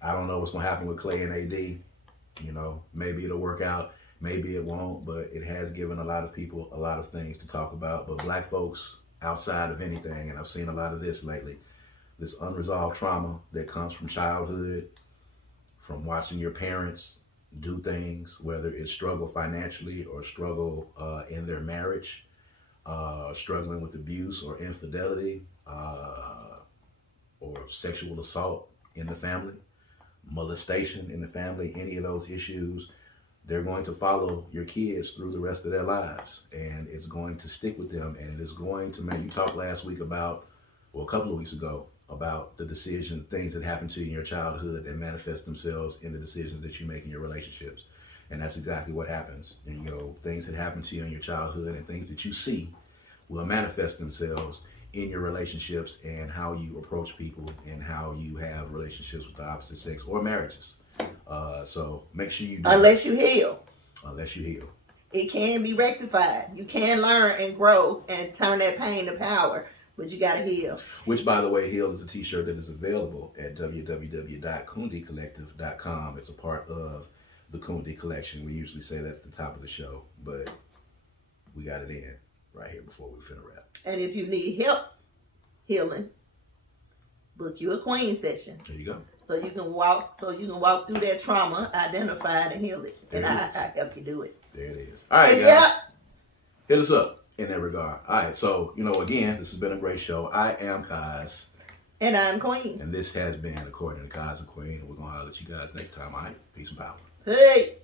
I don't know what's going to happen with Clay and AD. Maybe it'll work out. Maybe it won't, but it has given a lot of people a lot of things to talk about. But black folks, outside of anything, and I've seen a lot of this lately, this unresolved trauma that comes from childhood, from watching your parents do things, whether it's struggle financially or struggle in their marriage, struggling with abuse or infidelity, or sexual assault in the family, molestation in the family, any of those issues, they're going to follow your kids through the rest of their lives, and it's going to stick with them, and it is going to make, you talked last week about, well, a couple of weeks ago, about the things that happen to you in your childhood that manifest themselves in the decisions that you make in your relationships. And that's exactly what happens. And things that happen to you in your childhood and things that you see will manifest themselves in your relationships and how you approach people and how you have relationships with the opposite sex or marriages. So make sure you do. Unless you heal. Unless you heal. It can be rectified. You can learn and grow and turn that pain to power, but you got to heal. Which, by the way, Heal is a t-shirt that is available at www.kundicollective.com. It's a part of the Kundi collection. We usually say that at the top of the show, but we got it in right here before we finna wrap. And if you need help healing, book you a queen session. There you go. So you can walk through that trauma, identify it, and heal it. And I help you do it. There it is. All right, guys. Hit us up in that regard. All right, so, again, this has been a great show. I am Kaz. And I'm Queen. And this has been According to Kaz Queen. And we're going to holler at you guys next time, all right? Peace and power. Peace.